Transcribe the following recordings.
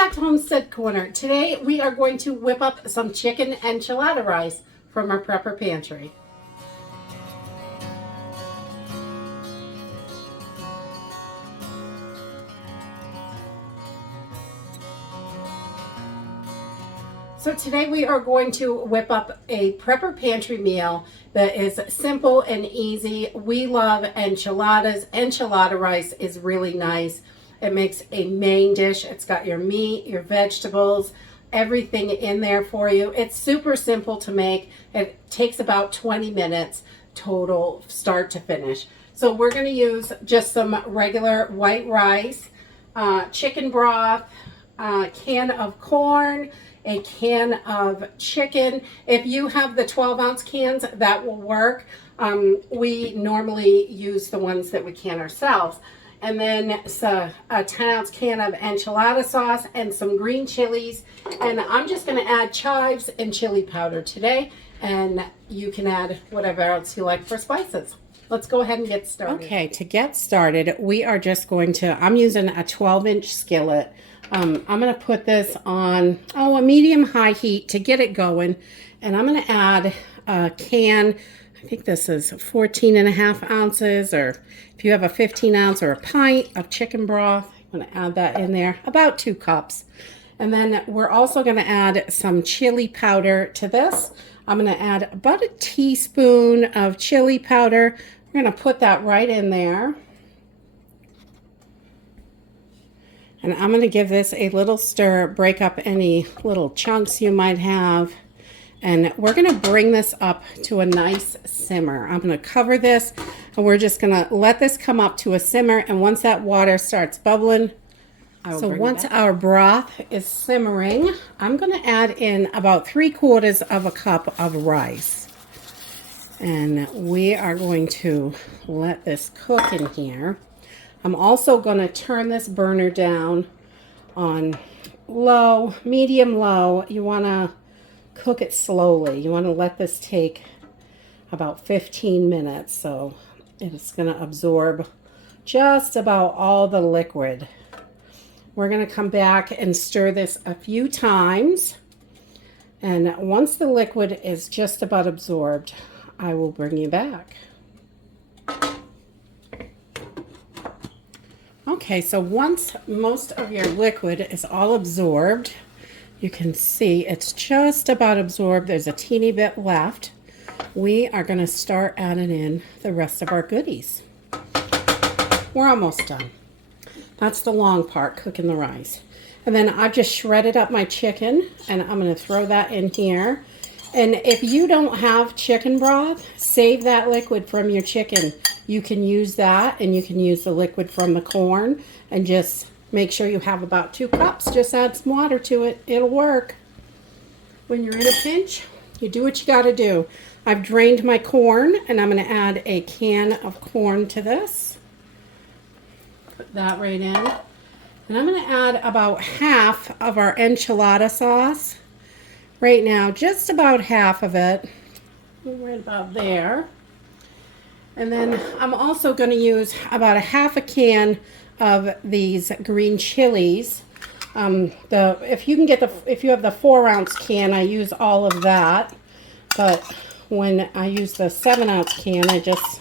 back to Homestead Corner. Today we are going to whip up some chicken enchilada rice from our Prepper Pantry. So today we are going to whip up a Prepper Pantry meal that is simple and easy. We love enchiladas. Enchilada rice is really nice. It makes a main dish. It's got your meat, your vegetables, everything in there for you. It's super simple to make. It takes about 20 minutes total, start to finish. So we're going to use just some regular white rice, chicken broth, can of corn, a can of chicken. If you have the 12-ounce cans, that will work. We normally use the ones that we can ourselves. And then a 10-ounce can of enchilada sauce and some green chilies. And I'm just going to add chives and chili powder today. And you can add whatever else you like for spices. Let's go ahead and get started. Okay, to get started, we are just going to, I'm using a 12-inch skillet. I'm going to put this on, a medium-high heat to get it going. And I'm going to add a can, I think this is 14.5 ounces, or if you have a 15-ounce or a pint of chicken broth, I'm going to add that in there, about 2 cups. And then we're also going to add some chili powder to this. I'm going to add about a teaspoon of chili powder. We're going to put that right in there. And I'm going to give this a little stir, break up any little chunks you might have. And we're going to bring this up to a nice simmer. I'm going to cover this, and we're just going to let this come up to a simmer. And once that water starts bubbling, so once our broth is simmering, I'm going to add in about 3/4 of a cup of rice. And we are going to let this cook in here. I'm also going to turn this burner down on low, medium low. You want to cook it slowly. You want to let this take about 15 minutes. So it's going to absorb just about all the liquid. We're going to come back and stir this a few times. And once the liquid is just about absorbed, I will bring you back. Okay, so once most of your liquid is all absorbed, you can see it's just about absorbed. There's a teeny bit left. We are going to start adding in the rest of our goodies. We're almost done. That's the long part, cooking the rice. And then I've just shredded up my chicken, and I'm going to throw that in here. And if you don't have chicken broth, save that liquid from your chicken. You can use that, and you can use the liquid from the corn, and just make sure you have about 2 cups. Just add some water to it. It'll work. When you're in a pinch, you do what you got to do. I've drained my corn, and I'm going to add a can of corn to this. Put that right in. And I'm going to add about half of our enchilada sauce. Right now, just about half of it. Right about there. And then I'm also going to use about a half a can of these green chilies. If you have the 4-ounce can, I use all of that. But when I use the 7-ounce can, I just,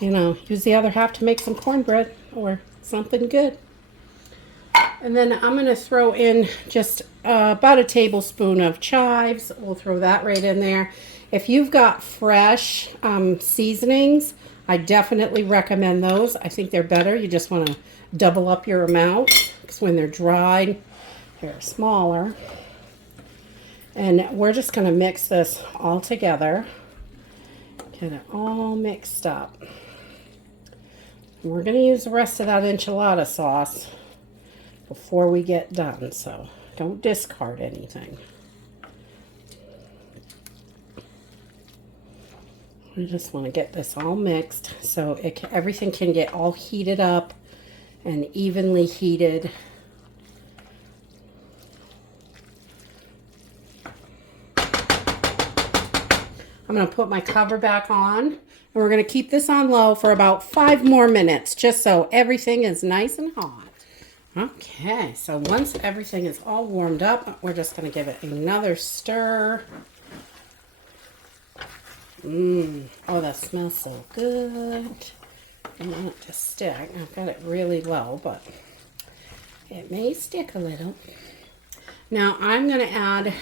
use the other half to make some cornbread or something good. And then I'm going to throw in just about a tablespoon of chives. We'll throw that right in there. If you've got fresh seasonings, I definitely recommend those. I think they're better. You just want to double up your amount, because when they're dried, they're smaller. And we're just going to mix this all together. Get it all mixed up. We're going to use the rest of that enchilada sauce before we get done, so don't discard anything. I just want to get this all mixed so everything can get all heated up and evenly heated. I'm going to put my cover back on, and we're going to keep this on low for about 5 more minutes, just so everything is nice and hot. Okay, so once everything is all warmed up, we're just going to give it another stir. Oh, that smells so good. I want it to stick. I've got it really low, but it may stick a little. Now I'm going to add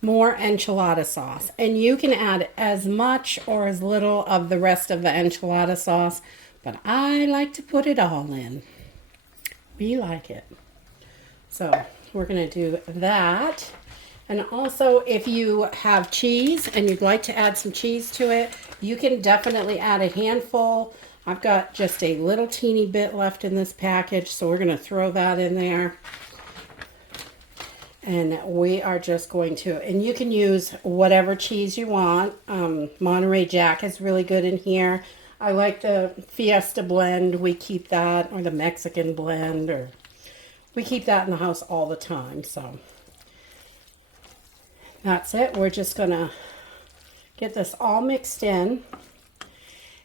more enchilada sauce, and you can add as much or as little of the rest of the enchilada sauce, but I like to put it all in. We like it. So we're going to do that. And also, if you have cheese and you'd like to add some cheese to it, you can definitely add a handful. I've got just a little teeny bit left in this package, so we're going to throw that in there. And we are just going to, and you can use whatever cheese you want. Monterey Jack is really good in here. I like the Fiesta blend. We keep that, or the Mexican blend, or we keep that in the house all the time. So that's it. We're just going to get this all mixed in.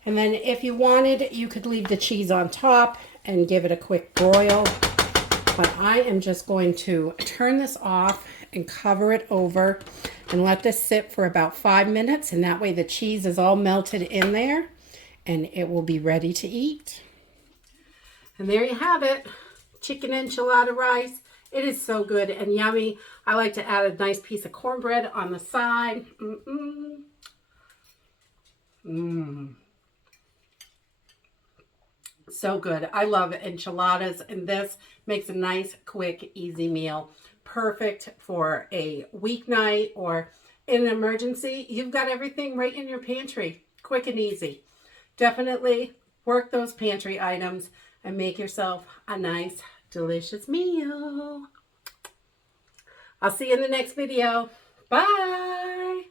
And then if you wanted, you could leave the cheese on top and give it a quick broil. But I am just going to turn this off and cover it over and let this sit for about 5 minutes. And that way the cheese is all melted in there and it will be ready to eat. And there you have it. Chicken enchilada rice. It is so good and yummy. I like to add a nice piece of cornbread on the side. So good. I love enchiladas, and this makes a nice, quick, easy meal. Perfect for a weeknight or in an emergency. You've got everything right in your pantry. Quick and easy. Definitely work those pantry items and make yourself a nice, delicious meal. I'll see you in the next video. Bye.